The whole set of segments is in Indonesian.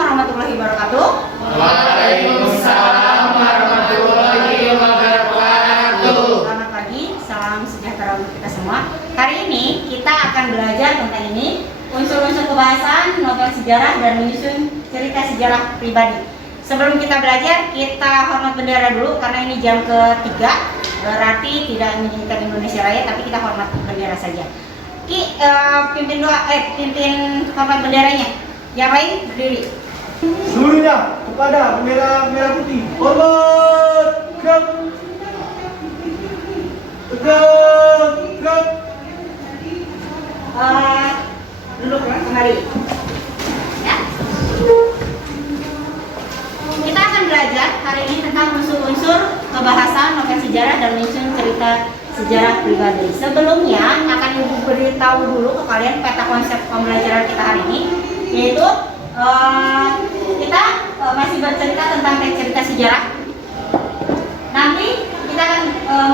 warahmatullahi wabarakatuh. Waalaikumsalam warahmatullahi wabarakatuh. Selamat pagi, salam sejahtera untuk kita semua. Hari ini kita akan belajar tentang ini, unsur-unsur kebahasan, novel sejarah, dan menyusun cerita sejarah pribadi. Sebelum kita belajar, kita hormat bendera dulu karena ini jam ketiga, berarti tidak menyanyikan Indonesia Raya, tapi kita hormat bendera saja. Pimpin hormat benderanya. Yang lain berdiri. Seluruhnya kepada bendera merah putih. Hormat, gerak, tegak, gerak. Duduk kembali. Ya. Kita akan belajar hari ini tentang unsur-unsur kebahasan, novel sejarah, dan menyusun cerita sejarah pribadi. Sebelumnya akan Ibu beritahu dulu ke kalian peta konsep pembelajaran kita hari ini, yaitu kita masih bercerita tentang teks cerita sejarah. Nanti kita akan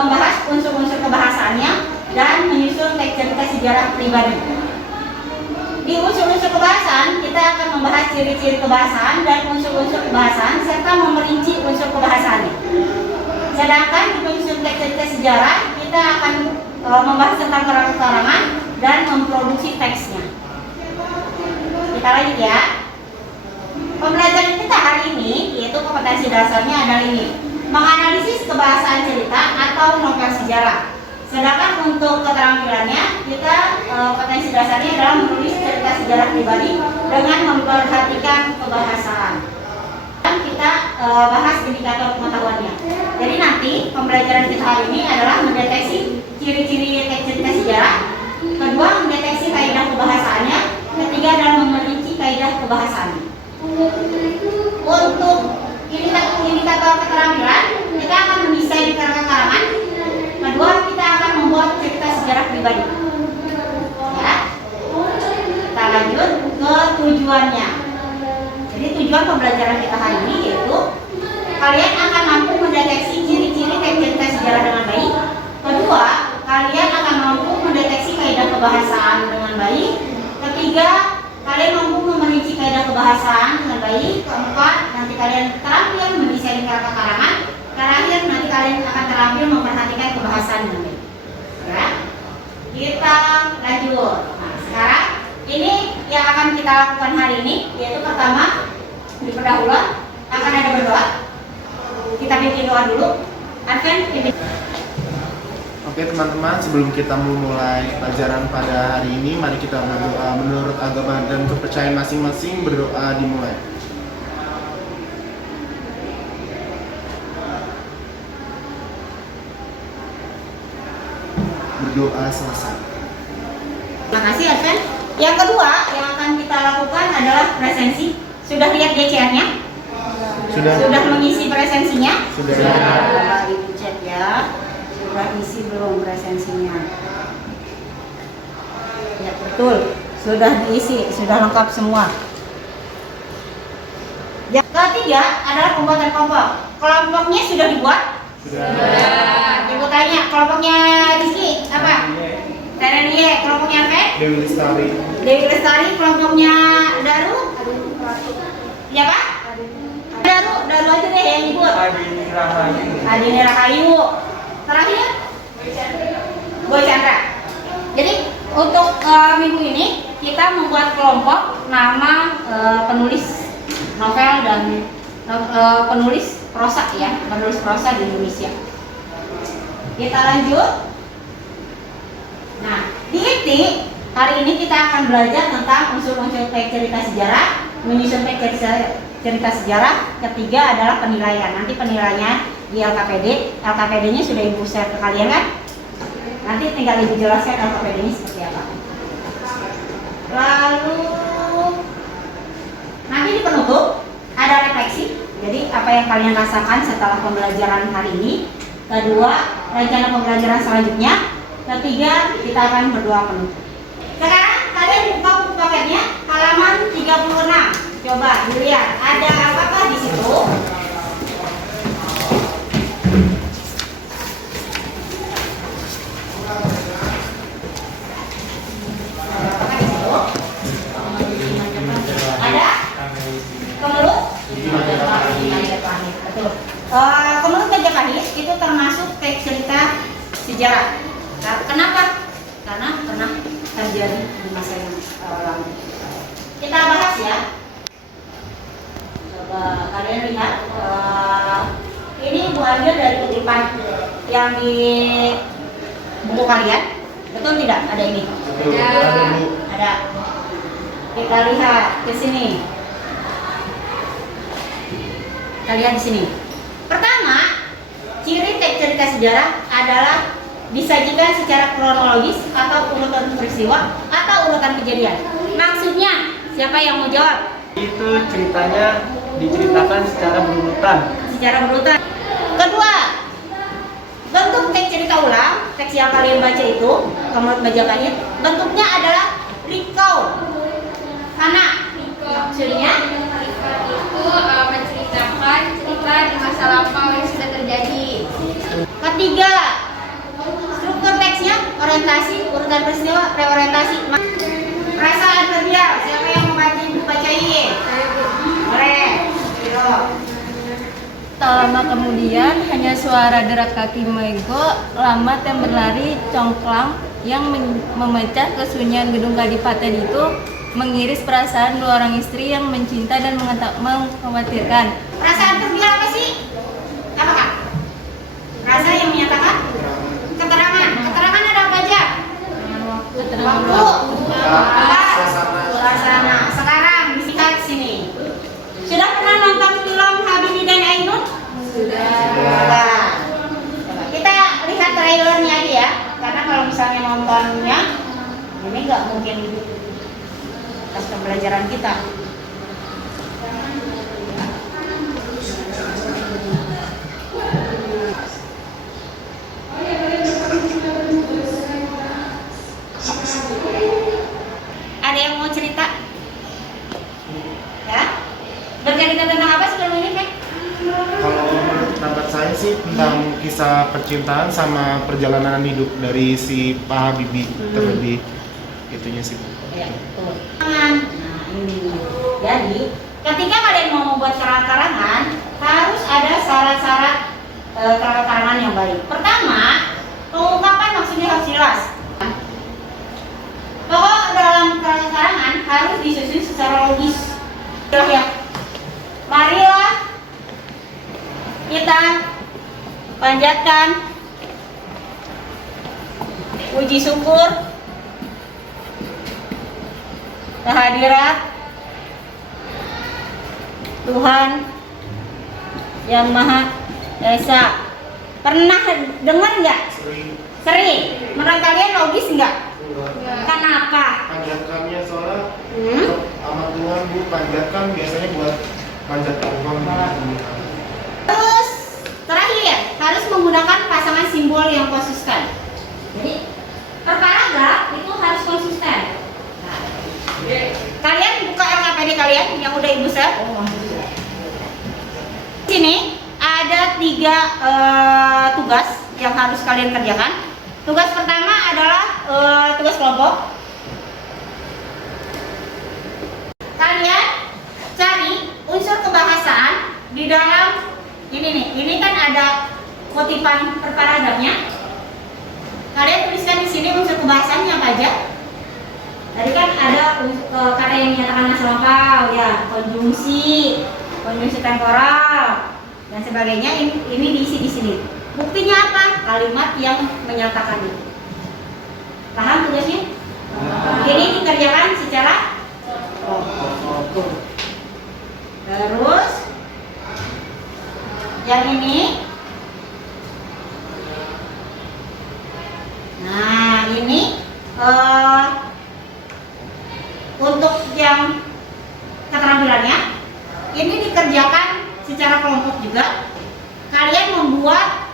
membahas unsur-unsur kebahasannya dan menyusun teks cerita sejarah pribadi. Di unsur-unsur kebahasan, kita akan membahas ciri-ciri kebahasan dan unsur-unsur kebahasan serta memerinci unsur kebahasannya. Sedangkan di unsur teks cerita sejarah, kita akan membahas tentang karangan dan memproduksi teksnya. Kita lanjut ya. Pembelajaran kita hari ini, yaitu kompetensi dasarnya adalah ini, menganalisis kebahasaan cerita atau novel sejarah. Sedangkan untuk keterampilannya, kita kompetensi dasarnya adalah menulis cerita sejarah pribadi dengan memperhatikan kebahasaan. Dan kita bahas indikator pengetahuannya. Jadi nanti pembelajaran kita hari ini adalah mendeteksi ciri-ciri teks cerita sejarah, kedua mendeteksi kaidah kebahasaannya, ketiga adalah memerinci kaidah kebahasaannya. Untuk indikator keterampilan, kita akan mendesain karangan. Kedua, kita akan membuat cerita sejarah pribadi. Ya. Kita lanjut ke tujuannya. Jadi tujuan pembelajaran kita hari ini yaitu kalian akan mampu mendeteksi ciri-ciri teks cerita sejarah dengan baik. Kedua, kalian akan mampu mendeteksi kaidah kebahasaan dengan baik. Ketiga, kalian mampu memerinci kaidah kebahasaan dengan baik. Keempat, nanti kalian terampil mendesain karangan. Terakhir, nanti kalian akan terampil memperhatikan kebahasaan dengan baik. Ya. Kita lanjut. Nah, sekarang ini yang akan kita lakukan hari ini, yaitu pertama di pendahuluan akan ada berdoa. Kita pimpin doa dulu. Advent pimpin. Oke teman-teman, sebelum kita memulai pelajaran pada hari ini, mari kita berdoa menurut agama dan kepercayaan masing-masing. Berdoa dimulai. Berdoa selesai. Terima kasih Advent. Yang kedua yang akan kita lakukan adalah presensi. Sudah lihat DCR-nya? Sudah mengisi presensinya? Sudah. Ibu chat ya. Sudah isi belum presensinya? Ya betul. Sudah diisi, sudah lengkap semua. Yang ketiga adalah pembuatan kelompok. Kelompoknya sudah dibuat? Sudah. Ibu tanya, kelompoknya Rizky apa? Terenie, kelompoknya Fe? Dewi Lestari. Dewi Lestari, kelompoknya Daru? Ya Pak? Daru aja deh yang dibuat. Adini Rahayu. Terakhir? Boy Chandra. Jadi untuk minggu ini kita membuat kelompok nama penulis novel dan penulis prosa ya, penulis prosa di Indonesia. Kita lanjut. Nah, di inti hari ini kita akan belajar tentang unsur-unsur teks cerita sejarah, menyusun teks cerita sejarah. Ketiga adalah penilaian. Nanti penilaiannya di LKPD. LKPD-nya sudah Ibu share ke kalian kan? Nanti tinggal Ibu jelaskan LKPD-nya seperti apa. Lalu nanti di penutup ada refleksi. Jadi apa yang kalian rasakan setelah pembelajaran hari ini. Kedua, rencana pembelajaran selanjutnya. Ketiga, kita akan berdoa penutup. Sekarang kalian buka buku paketnya halaman 36. Coba dilihat ada apakah di situ? Ada? Kemenut Majapahit itu termasuk teks cerita sejarah. Kenapa? Karena pernah terjadi di masa yang lalu. Kita bahas ya. Coba kalian lihat. Ini Bu Anjir dari kutipan yang di buku kalian. Betul tidak? Ada ini? Ada. Kita lihat ke sini. Kita lihat di sini. Pertama, ciri teks cerita sejarah adalah disajikan secara kronologis atau urutan peristiwa atau urutan kejadian. Maksudnya, siapa yang mau jawab? Itu ceritanya diceritakan secara berurutan. Secara berurutan. Kedua, bentuk teks cerita ulang, teks yang kalian baca itu, Kemenut Majapahit, bentuknya adalah recount. Karena maksudnya itu menceritakan cerita di masa lampau yang sudah terjadi. ketiga, struktur teksnya orientasi, urutan peristiwa, reorientasi. Perasaan terbiar, siapa yang mau bacain? Boleh. Yo. Tak lama kemudian, hanya suara derak kaki Mego lambat yang berlari congklang yang memecah kesunyian gedung Kadipaten itu mengiris perasaan dua orang istri yang mencinta dan mengkhawatirkan. Perasaan terbiar apa sih? Apa kak? Rasa yang menyatakan? Keterangan. Keterangan ada apa aja? Keterangan Waktu. Suasana. Suasana. Sekarang lihat sini. Sudah pernah nonton film Habibie dan Ainun? Sudah. Kita lihat trailernya aja ya. Karena kalau misalnya nontonnya, ini nggak mungkin pas pembelajaran kita. Ada yang mau cerita? Ya? Bercerita tentang apa sebelum ini, Mek? Kalau menurut pendapat saya sih tentang kisah percintaan sama perjalanan hidup dari si Pak Habibie terlebih itunya sih. Ya, betul. Nah, ini. Jadi, ketika kalian mau membuat karangan, harus ada syarat-syarat karangan yang baik. Pertama, pengungkapan maksudnya harus jelas. Pokok dalam karangan harus disusun secara logis. Ya, marilah kita panjatkan puji syukur kehadirat Tuhan yang Maha Esa. Pernah dengar nggak? Sering. Menurut kalian logis nggak? Kenapa? Panjatkannya soalnya sama Tuhan Bu, panjatkan biasanya buat panjat Tuhan. Terus terakhir harus menggunakan pasangan simbol yang konsisten. Jadi per paragraf itu harus konsisten. Nah, kalian buka LKPD kalian yang udah ibu share. Sini ada 3 tugas yang harus kalian kerjakan. Tugas pertama adalah tugas kelompok. Kalian cari unsur kebahasaan di dalam ini nih. Ini kan ada kutipan per paragrafnya. Kalian tuliskan di sini unsur kebahasaannya apa aja. Tadi kan ada kata yang menyatakan masa lampau, ya, konjungsi temporal dan sebagainya. Ini diisi di sini. Buktinya apa? Kalimat yang menyatakan itu. Paham tugasnya? Ini dikerjakan secara kelompok. Terus yang ini. Nah, ini untuk yang keterampilannya ini dikerjakan secara kelompok juga. Kalian membuat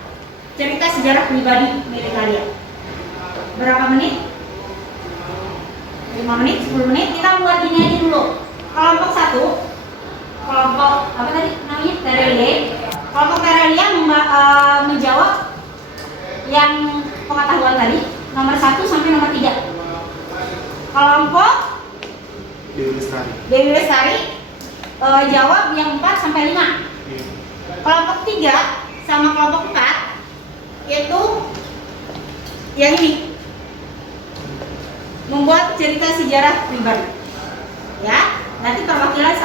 cerita sejarah pribadi milik kalian. Berapa menit? 5 menit, 10 menit. Kita buat ini aja dulu. Kelompok 1, kelompok apa tadi namanya? Terelie. Kelompok Terelie menjawab yang pengetahuan tadi nomor 1 sampai nomor 3. Kelompok Dewi Lestari. Dewi Lestari jawab yang 4 sampai 5. Kelompok 3 sama kelompok 4 itu yang ini, membuat cerita sejarah pribadi. Ya, nanti perwakilan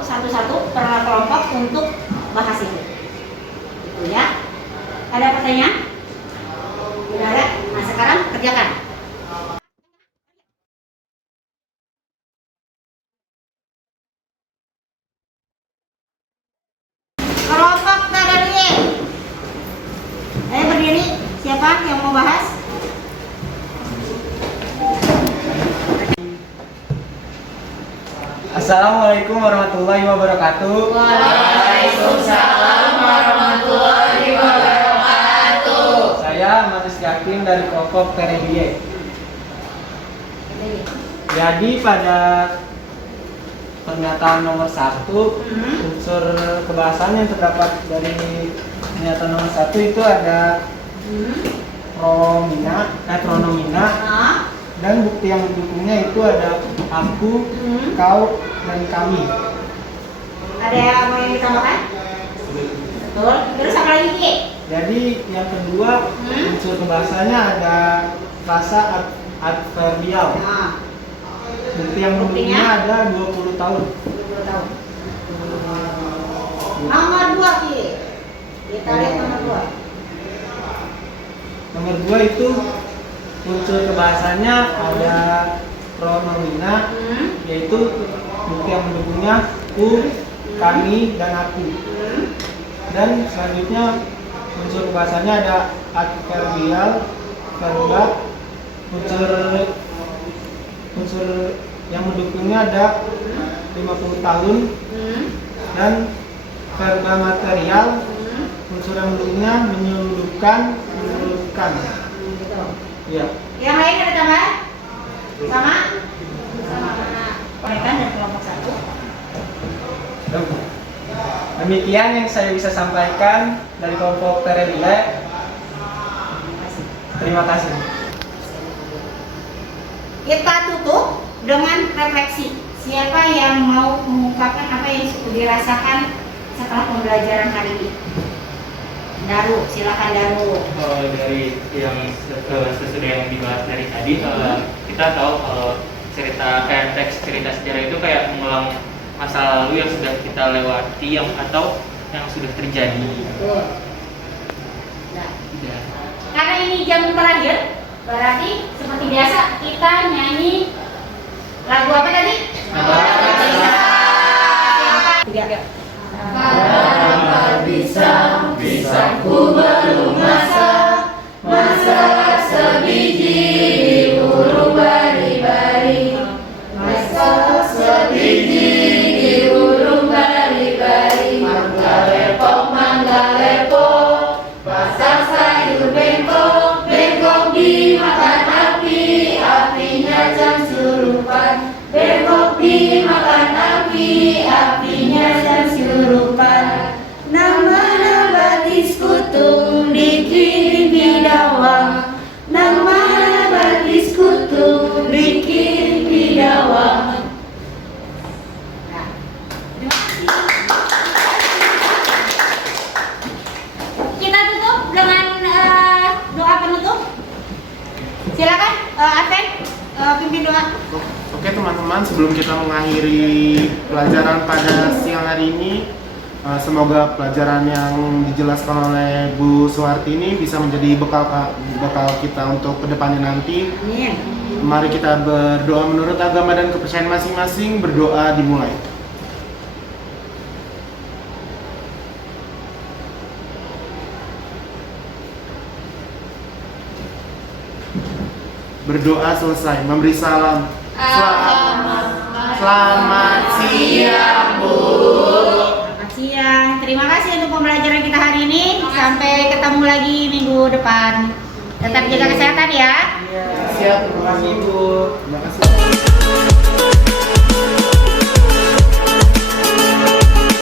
satu-satu per kelompok untuk bahas itu. Gitu ya. Ada pertanyaan? Tidak ada. Nah, sekarang kerjakan. Kelompok tadi. Ayo berdiri. Siapa yang mau bahas? Assalamualaikum warahmatullahi wabarakatuh. Waalaikumsalam warahmatullahi wabarakatuh. Saya Manis Yakin dari kelompok Terebie. Jadi pada pernyataan nomor 1, unsur kebahasan yang terdapat dari pernyataan nomor 1 itu ada pronomina, Nah, dan bukti yang mendukungnya itu ada aku, kau, dan kami. ada yang mau ditambahkan? Betul. Terus apa lagi, Ki? Jadi yang kedua, unsur kebahasannya ada rasa adverbial. Nah, Bukti yang mendukungnya ada 20 tahun. 20 tahun. Nomor 2, Ki. Kita lihat nomor 2. Nomor 2 itu unsur kebahasannya ada pronomina, yaitu bukti yang mendukungnya ku, kami, dan aku. Dan selanjutnya unsur kebahasannya ada adverbial, verba, unsur yang mendukungnya ada 50 tahun, dan verba material, unsur yang mendukungnya menyeludupkan. Gitu. Iya. Yang lain ada tambahan? Sama? Mereka dari kelompok 1. Demikian yang saya bisa sampaikan dari kelompok Terebile. Terima kasih. Kita tutup dengan refleksi. Siapa yang mau mengungkapkan apa yang dirasakan setelah pembelajaran hari ini? Daru, silakan Daru. Dari yang sesudah yang dibahas dari tadi, kita tahu kalau teks cerita sejarah itu kayak mengulang masa lalu yang sudah kita lewati atau yang sudah terjadi. Betul. Nah, karena ini jam terakhir, berarti seperti biasa kita nyanyi lagu apa tadi? Tiga. Harapan bisa ku belum masa sebiji di huruf bari-bari, masa sebiji di huruf bari-bari, mangga lepok, masak sayur bengkok dimakan api, apinya jam surupan, bengkok dimakan api, apinya jam surupan. Nama batis kutung dikirim bidawang, nama batis kutung dikirim bidawang. Nah, terima kasih. Kita tutup dengan doa penutup. Silakan, Adven, pimpin doa. Oke teman-teman, sebelum kita mengakhiri pelajaran pada siang hari ini, semoga pelajaran yang dijelaskan oleh Bu Suharti ini bisa menjadi bekal kita untuk kedepannya nanti. Amin. Mari kita berdoa menurut agama dan kepercayaan masing-masing. Berdoa dimulai. Berdoa selesai, memberi salam. Selamat siang, Bu. Selamat siang. Terima kasih untuk pembelajaran kita hari ini. Sampai ketemu lagi minggu depan. Tetap jaga kesehatan ya. Siap, terima kasih Bu. Terima kasih.